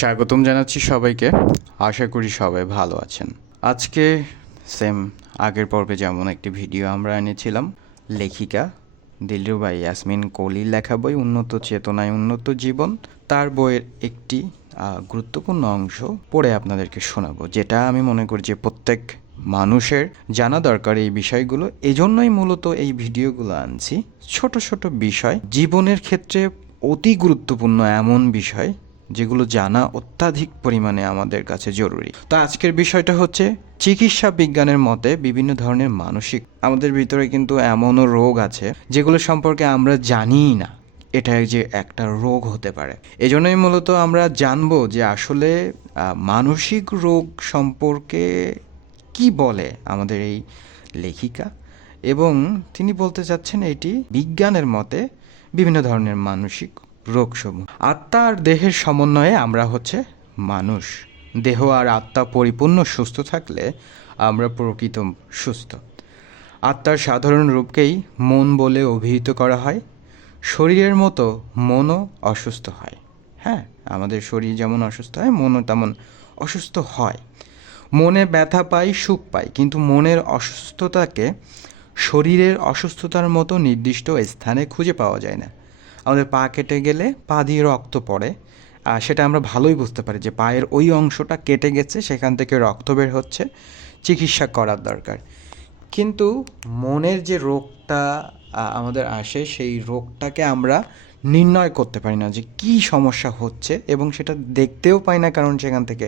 স্বাগতম জানাচ্ছি সবাইকে। আশা করি সবাই ভালো আছেন। আজকে সেম আগের পর্বে যেমন একটি ভিডিও আমরা এনেছিলাম, লেখিকা দিলরুবাই ইয়াসমিন কোহলির লেখা বই, উন্নত চেতনায় উন্নত জীবন। তার বইয়ের একটি গুরুত্বপূর্ণ অংশ পড়ে আপনাদেরকে শোনাবো, যেটা আমি মনে করি যে প্রত্যেক মানুষের জানা দরকার এই বিষয়গুলো। এজন্যই মূলত এই ভিডিওগুলো আনছি। ছোট ছোট বিষয়। জীবনের ক্ষেত্রে অতি গুরুত্বপূর্ণ এমন বিষয় যেগুলো জানা অত্যাধিক পরিমাণে আমাদের কাছে জরুরি। তো আজকের বিষয়টা হচ্ছে, চিকিৎসা বিজ্ঞানের মতে বিভিন্ন ধরনের মানসিক, আমাদের ভিতরে কিন্তু এমনও রোগ আছে, যেগুলো সম্পর্কে আমরা জানিই না। এটা যে একটা রোগ হতে পারে। এজন্যই মূলত আমরা জানব যে আসলে মানসিক রোগ সম্পর্কে কি বলে আমাদের এই লেখিকা? এবং তিনি বলতে চাচ্ছেন এটি বিজ্ঞানের মতে বিভিন্ন ধরনের মানসিক রোগসমূহ। আত্মা আর দেহের সমন্বয়ে আমরা হচ্ছে মানুষ। দেহ আর আত্মা পরিপূর্ণ সুস্থ থাকলে আমরা প্রকৃত সুস্থ। আত্মার সাধারণ রূপকেই মন বলে অভিহিত করা হয়। শরীরের মতো মনও অসুস্থ হয়। হ্যাঁ আমাদের শরীর যেমন অসুস্থ হয়, মনও তেমন অসুস্থ হয়। মনে ব্যথা পাই, সুখ পাই, কিন্তু মনের অসুস্থতাকে শরীরের অসুস্থতার মতো নির্দিষ্ট স্থানে খুঁজে পাওয়া যায় না। আমাদের পা কেটে গেলে পা দিয়ে রক্ত পড়ে। আর সেটা আমরা ভালোই বুঝতে পারি যে পায়ের ওই অংশটা কেটে গেছে, সেখান থেকে রক্ত বের হচ্ছে, চিকিৎসা করার দরকার। কিন্তু মনের যে রোগটা আমাদের আসে, সেই রোগটাকে আমরা নির্ণয় করতে পারি না যে কি সমস্যা হচ্ছে এবং সেটা দেখতেও পাই না কারণ সেখান থেকে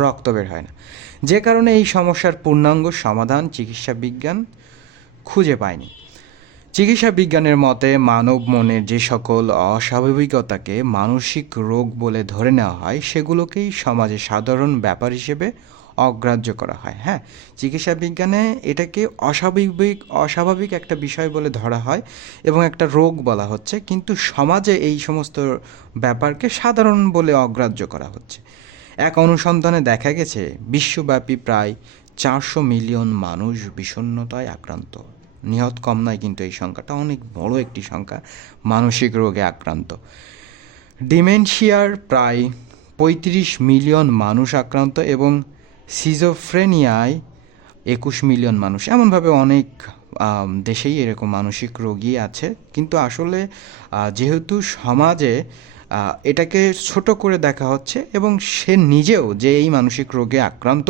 রক্ত বের হয় না। যে কারণে এই সমস্যার পূর্ণাঙ্গ সমাধান চিকিৎসা বিজ্ঞান খুঁজে পায়নি। চিকিৎসা বিজ্ঞানের মতে, মানব মনের যে সকল অস্বাভাবিকতাকে মানসিক রোগ বলে ধরে নেওয়া হয়, সেগুলোকেই সমাজে সাধারণ ব্যাপার হিসেবে অগ্রাহ্য করা হয়। হ্যাঁ চিকিৎসা বিজ্ঞানে এটাকে অস্বাভাবিক অস্বাভাবিক একটা বিষয় বলে ধরা হয় এবং একটা রোগ বলা হচ্ছে, কিন্তু সমাজে এই সমস্ত ব্যাপারকে সাধারণ বলে অগ্রাহ্য করা হচ্ছে। এক অনুসন্ধানে দেখা গেছে, বিশ্বব্যাপী প্রায় চারশো মিলিয়ন মানুষ বিষণ্ণতায় আক্রান্ত। নিহত কম নয়, কিন্তু এই সংখ্যাটা অনেক বড় একটি সংখ্যা, মানসিক রোগে আক্রান্ত। ডিমেনশিয়ার প্রায় পঁয়ত্রিশ মিলিয়ন মানুষ আক্রান্ত এবং সিজোফ্রেনিয়ায় একুশ মিলিয়ন মানুষ। এমনভাবে অনেক দেশেই এরকম মানসিক রোগী আছে, কিন্তু আসলে যেহেতু সমাজে এটাকে ছোট করে দেখা হচ্ছে এবং সে নিজেও যে এই মানসিক রোগে আক্রান্ত,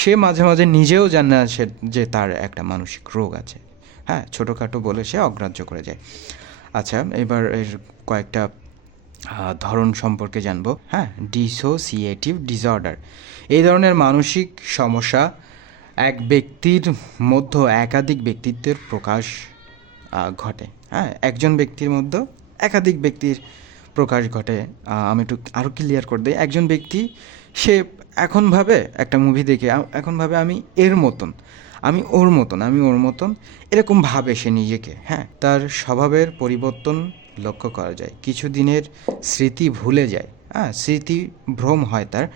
সে মাঝে মাঝে নিজেও জানে না যে তার একটা মানসিক রোগ আছে। হ্যাঁ ছোটোখাটো বলে সে অগ্রাহ্য করে যায়। আচ্ছা এবার এর কয়েকটা ধরন সম্পর্কে জানব। হ্যাঁ ডিসোসিয়েটিভ ডিসঅর্ডার এই ধরনের মানসিক সমস্যা এক ব্যক্তির মধ্যে একাধিক ব্যক্তিত্বের প্রকাশ ঘটে। হ্যাঁ একজন ব্যক্তির মধ্যে একাধিক ব্যক্তির প্রকাশ ঘটে। আমি একটু আরও ক্লিয়ার করে দিই। একজন ব্যক্তি, সে এখন ভাবে একটা মুভি দেখে এখন ভাবে আমি এর মতন। আমি ওর মতন, আমি ওর মতন, এরকম ভাবে সে নিজেকে হ্যাঁ তার স্বভাবের পরিবর্তন লক্ষ্য করা যায়। কিছু দিনের স্মৃতি ভুলে যায় হ্যাঁ স্মৃতি ভ্রম হয় তার।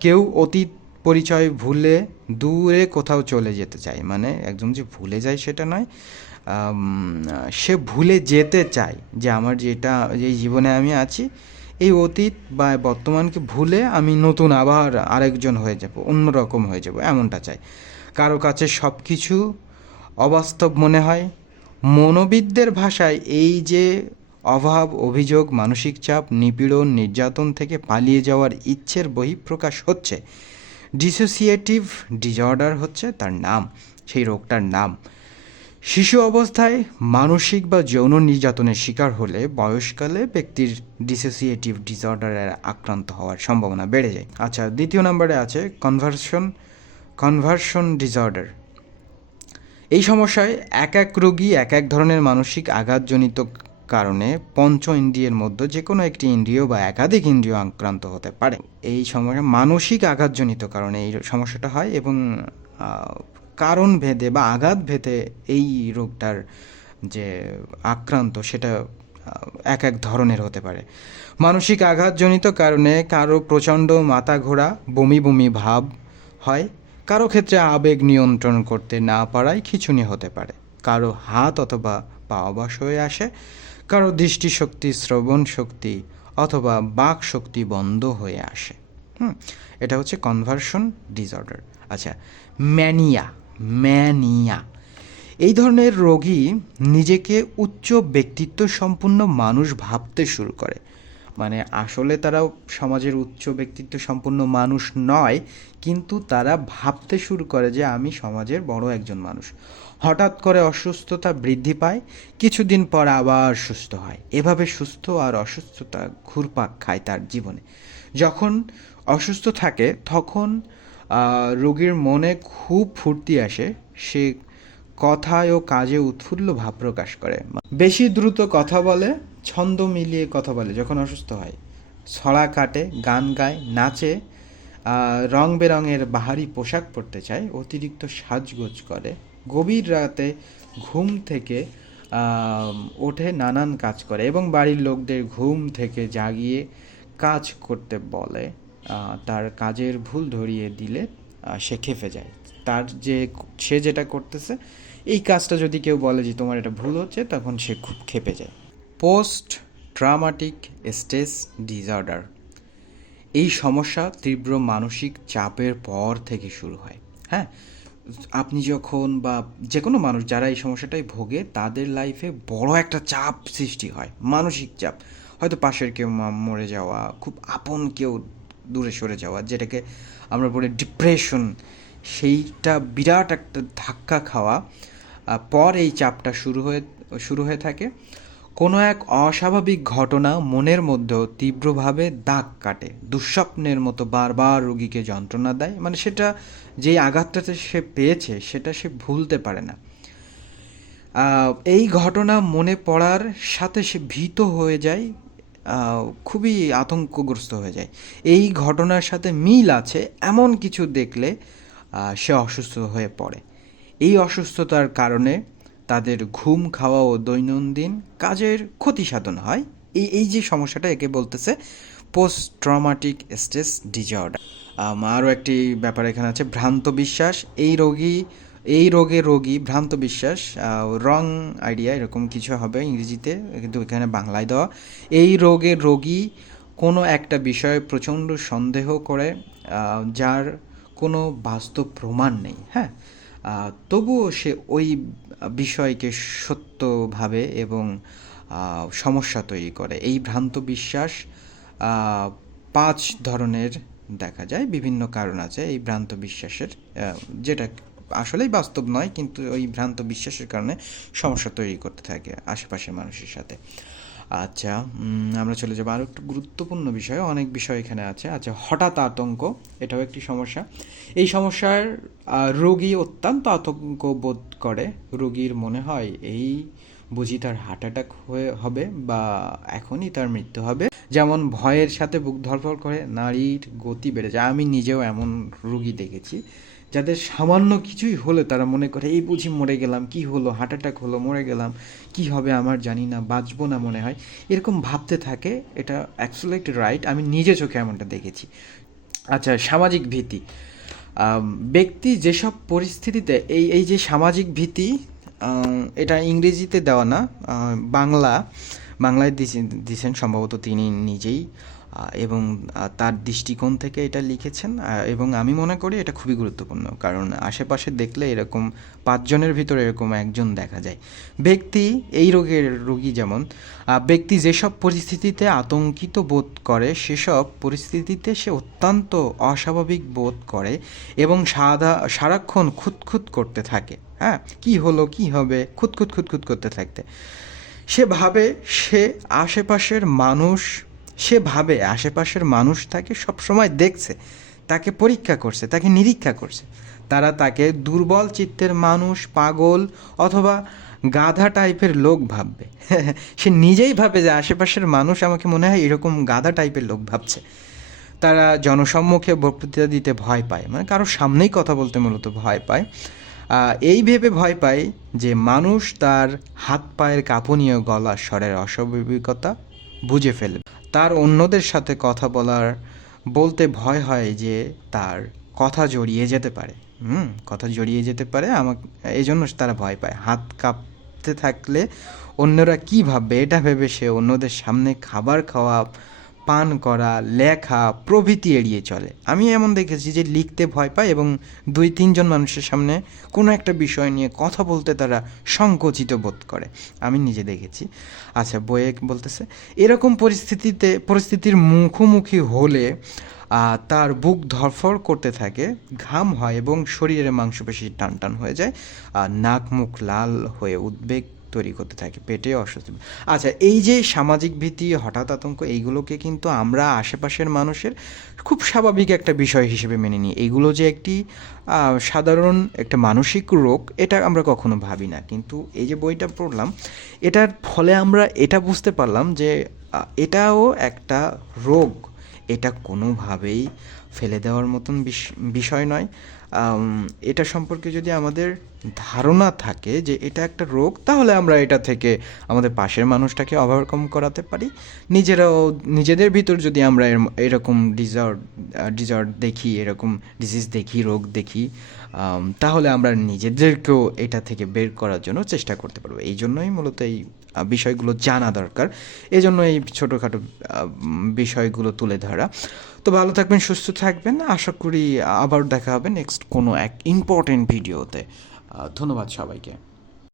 কেউ অতীত পরিচয় ভুলে দূরে কোথাও চলে যেতে চায় মানে একদম যে ভুলে যায় সেটা নয়। সে ভুলে যেতে চায় যে আমার যেটা, যে জীবনে আমি আছি, এই অতীত বা বর্তমানকে ভুলে আমি নতুন আবার আরেকজন হয়ে যাব, অন্যরকম হয়ে যাব, এমনটা চাই কারও কাছে সব কিছু অবাস্তব মনে হয়। মনোবিদদের ভাষায় এই যে অভাব, অভিযোগ, মানসিক চাপ, নিপীড়ন, নির্যাতন থেকে পালিয়ে যাওয়ার ইচ্ছের বহিঃপ্রকাশ হচ্ছে। ডিসোসিয়েটিভ ডিজঅর্ডার হচ্ছে তার নাম, সেই রোগটার নাম। শিশু অবস্থায় মানসিক বা যৌন নির্যাতনের শিকার হলে বয়সকালে ব্যক্তির ডিসোসিয়েটিভ ডিসঅর্ডারের আক্রান্ত হওয়ার সম্ভাবনা বেড়ে যায়। আচ্ছা দ্বিতীয় নম্বরে আছে কনভার্সন কনভার্সন ডিসঅর্ডার এই সমস্যায় এক এক রোগী এক এক ধরনের মানসিক আঘাতজনিত কারণে পঞ্চ ইন্দ্রিয়ের মধ্যে যে কোনো একটি ইন্দ্রিয় বা একাধিক ইন্দ্রিয় আক্রান্ত হতে পারে। এই সমস্যা মানসিক আঘাতজনিত কারণে এই সমস্যাটা হয় এবং কারণ ভেদে বা আঘাত ভেদে এই রোগটার যে আক্রান্ত সেটা এক এক ধরনের হতে পারে। মানসিক আঘাতজনিত কারণে কারও প্রচণ্ড মাথা ঘোরা, বমি বমি ভাব হয় কারও ক্ষেত্রে আবেগ নিয়ন্ত্রণ করতে না পারায় খিঁচুনি হতে পারে। কারও হাত অথবা পা অবশ হয়ে আসে, কারও দৃষ্টিশক্তি শ্রবণ শক্তি অথবা বাক শক্তি বন্ধ হয়ে আসে। হুম, এটা হচ্ছে কনভার্সন ডিসঅর্ডার আচ্ছা ম্যানিয়া ম্যানিয়া এই ধরনের রোগী নিজেকে উচ্চ ব্যক্তিত্ব সম্পন্ন মানুষ ভাবতে শুরু করে। মানে আসলে তারা সমাজের উচ্চ ব্যক্তিত্ব সম্পন্ন মানুষ নয়, কিন্তু তারা ভাবতে শুরু করে যে আমি সমাজের বড় একজন মানুষ। হঠাৎ করে অসুস্থতা বৃদ্ধি পায়, কিছুদিন পর আবার সুস্থ হয়। এভাবে সুস্থ আর অসুস্থতা ঘুরপাক খায় তার জীবনে। যখন অসুস্থ থাকে, তখন রোগীর মনে খুব ফুর্তি আসে, সে কথায় ও কাজে উৎফুল্ল ভাব প্রকাশ করে। বেশি দ্রুত কথা বলে ছন্দ মিলিয়ে কথা বলে, যখন অসুস্থ হয়। ছড়া কাটে, গান গায়, নাচে রং বেরঙের বাহারি পোশাক পরতে চায়, অতিরিক্ত সাজগোজ করে। গভীর রাতে ঘুম থেকে ওঠে নানান কাজ করে এবং বাড়ির লোকদের ঘুম থেকে জাগিয়ে কাজ করতে বলে। তার কাজের ভুল ধরিয়ে দিলে সে খেপে যায়। তার যে, সে যেটা করতেছে, এই কাজটা যদি কেউ বলে যে তোমার এটা ভুল হচ্ছে, তখন সে খুব খেপে যায়। Post traumatic stress disorder. এই সমস্যা তীব্র মানসিক চাপের পর থেকে শুরু হয় হ্যাঁ? আপনি যখন বা যে কোনো মানুষ যারা এই সমস্যাটাই ভোগে, তাদের লাইফে বড় একটা চাপ সৃষ্টি হয়, মানসিক চাপ। হয়তো পাশের কেউ মরে যাওয়া, খুব আপন কেউ দূরে সরে যাওয়া, যেটাকে আমরা বলি ডিপ্রেশন সেইটা বিরাট একটা ধাক্কা খাওয়া পর এই চাপটা শুরু হয়ে শুরু হয়ে থাকে। কোনো এক অস্বাভাবিক ঘটনা মনের মধ্যেও তীব্রভাবে দাগ কাটে, দুঃস্বপ্নের মতো বারবার রোগীকে যন্ত্রণা দেয়। মানে সেটা যেই আঘাতটাতে সে পেয়েছে, সেটা সে ভুলতে পারে না। এই ঘটনা মনে পড়ার সাথে সে ভীত হয়ে যায় খুবই আতঙ্কগ্রস্ত হয়ে যায়। এই ঘটনার সাথে মিল আছে এমন কিছু দেখলে সে অসুস্থ হয়ে পড়ে। এই অসুস্থতার কারণে তাদের ঘুম খাওয়া ও দৈনন্দিন কাজের ক্ষতি সাধন হয়। এই এই যে সমস্যাটা একে বলতেছে পোস্ট ট্রমাটিক স্ট্রেস ডিজঅর্ডার আরও একটি ব্যাপার এখানে আছে, ভ্রান্ত বিশ্বাস। এই রোগী, এই রোগের রোগী, ভ্রান্ত বিশ্বাস রং আইডিয়া এরকম কিছু হবে ইংরেজিতে, কিন্তু এখানে বাংলায় দেওয়া। এই রোগের রোগী কোনো একটা বিষয়ে প্রচণ্ড সন্দেহ করে যার কোনো বাস্তব প্রমাণ নেই হ্যাঁ? তবুও সে ওই বিষয়কে সত্যভাবে এবং সমস্যা তৈরি করে। এই ভ্রান্ত বিশ্বাস পাঁচ ধরনের দেখা যায়, বিভিন্ন কারণ আছে এই ভ্রান্ত বিশ্বাসের যেটা আসলেই বাস্তব নয়, কিন্তু ওই ভ্রান্ত বিশ্বাসের কারণে সমস্যা তৈরি করতে থাকে আশেপাশের মানুষের সাথে। আচ্ছা আমরা চলে যাব আরও একটু গুরুত্বপূর্ণ বিষয়, অনেক বিষয় এখানে আছে। আচ্ছা হঠাৎ আতঙ্ক, এটাও একটি সমস্যা। এই সমস্যার রোগী অত্যন্ত আতঙ্ক বোধ করে। রোগীর মনে হয় এই বুঝি তার হার্ট অ্যাটাক হয়ে, হবে বা এখনই তার মৃত্যু হবে। যেমন ভয়ের সাথে বুক ধরফর করে নারীর গতি বেড়ে যায়। আমি নিজেও এমন রুগী দেখেছি। যাদের সামান্য কিছুই হলে তারা মনে করে, এই বুঝি মরে গেলাম, কি হলো? হার্ট অ্যাটাক হলো, মরে গেলাম, কি হবে আমার? জানি না, বাঁচবো না মনে হয়। এরকম ভাবতে থাকে, এটা অ্যাকচুয়ালি রাইট আমি নিজে চোখে এমনটা দেখেছি। আচ্ছা সামাজিক ভীতি। ব্যক্তি যেসব পরিস্থিতিতে, এই এই যে সামাজিক ভীতি এটা ইংরেজিতে দেওয়া না বাংলা, বাংলায় দিছেন- সম্ভবত তিনি নিজেই। এবং তার দৃষ্টিকোণ থেকে এটা লিখেছেন এবং আমি মনে করি এটা খুবই গুরুত্বপূর্ণ, কারণ আশেপাশে দেখলে এরকম পাঁচজনের ভিতরে এরকম একজন দেখা যায়। ব্যক্তি, এই রোগের রোগী যেমন ব্যক্তি যেসব পরিস্থিতিতে আতঙ্কিত বোধ করে, সেসব পরিস্থিতিতে সে অত্যন্ত অস্বাভাবিক বোধ করে এবং সাদা, সারাক্ষণ খুঁতখুত করতে থাকে। হ্যাঁ কি হলো, কি হবে, খুঁতখুত খুঁতখুত করতে থাকতে। সে ভাবে সে আশেপাশের মানুষ সে ভাবে আশেপাশের মানুষ তাকে সবসময় দেখছে, তাকে পরীক্ষা করছে, তাকে নিরীক্ষা করছে। তারা তাকে দুর্বল চিত্তের মানুষ, পাগল অথবা গাধা টাইপের লোক ভাববে। সে নিজেই ভাবে যে আশেপাশের মানুষ আমাকে মনে হয় এরকম গাধা টাইপের লোক ভাবছে। তারা জনসম্মুখে বক্তৃতা দিতে ভয় পায় মানে কারোর সামনেই কথা বলতে মূলত ভয় পায়। এই ভেবে ভয় পায় যে মানুষ তার হাত পায়ের কাঁপুনীয় গলা স্বরের অস্বাভাবিকতা বুঝে ফেলবে। তার অন্যদের সাথে কথা বলার বলতে ভয় হয় যে তার কথা জড়িয়ে যেতে পারে। হুম, কথা জড়িয়ে যেতে পারে। আমাকে এই জন্য তারা ভয় পায়। হাত কাঁপতে থাকলে অন্যরা কী ভাববে এটা ভেবে সে অন্যদের সামনে খাবার খাওয়া পান করা, লেখা প্রভৃতি এড়িয়ে চলে। আমি এমন দেখেছি যে লিখতে ভয় পায় এবং দুই, তিনজন মানুষের সামনে কোনো একটা বিষয় নিয়ে কথা বলতে তারা সংকোচিত বোধ করে। আমি নিজে দেখেছি। আচ্ছা বইয়ে বলতেছে, এরকম পরিস্থিতিতে, পরিস্থিতির মুখোমুখি হলে তার বুক ধরফর করতে থাকে, ঘাম হয় এবং শরীরের মাংসপেশি টান টান হয়ে যায় আর নাক মুখ লাল হয়ে উদ্বেগ তৈরি করতে থাকে, পেটে অস্বস্তি আচ্ছা এই যে সামাজিক ভীতি, হঠাৎ আতঙ্ক, এইগুলোকে কিন্তু আমরা আশেপাশের মানুষের খুব স্বাভাবিক একটা বিষয় হিসেবে মেনে নিই। এইগুলো যে একটি সাধারণ একটা মানসিক রোগ, এটা আমরা কখনো ভাবি না। কিন্তু এই যে বইটা পড়লাম, এটার ফলে আমরা এটা বুঝতে পারলাম যে এটাও একটা রোগ। এটা কোনোভাবেই ফেলে দেওয়ার মতন বিষ- বিষয় নয়। এটা সম্পর্কে যদি আমাদের ধারণা থাকে যে এটা একটা রোগ, তাহলে আমরা এটা থেকে আমাদের পাশের মানুষটাকে ওভারকাম করাতে পারি। নিজেরাও, নিজেদের ভিতর যদি আমরা এরকম ডিজার্ট ডিজার্ট দেখি, এরকম ডিজিজ দেখি, রোগ দেখি তাহলে আমরা নিজেদেরকেও এটা থেকে বের করার জন্য চেষ্টা করতে পারব। এই জন্যই মূলত এই বিষয়গুলো জানা দরকার। এজন্য জন্য এই ছোটোখাটো বিষয়গুলো তুলে ধরা। তো ভালো থাকবেন, সুস্থ থাকবেন। আশা করি আবার দেখা হবে নেক্সট কোনো এক ইম্পর্টেন্ট ভিডিওতে ধন্যবাদ সবাইকে।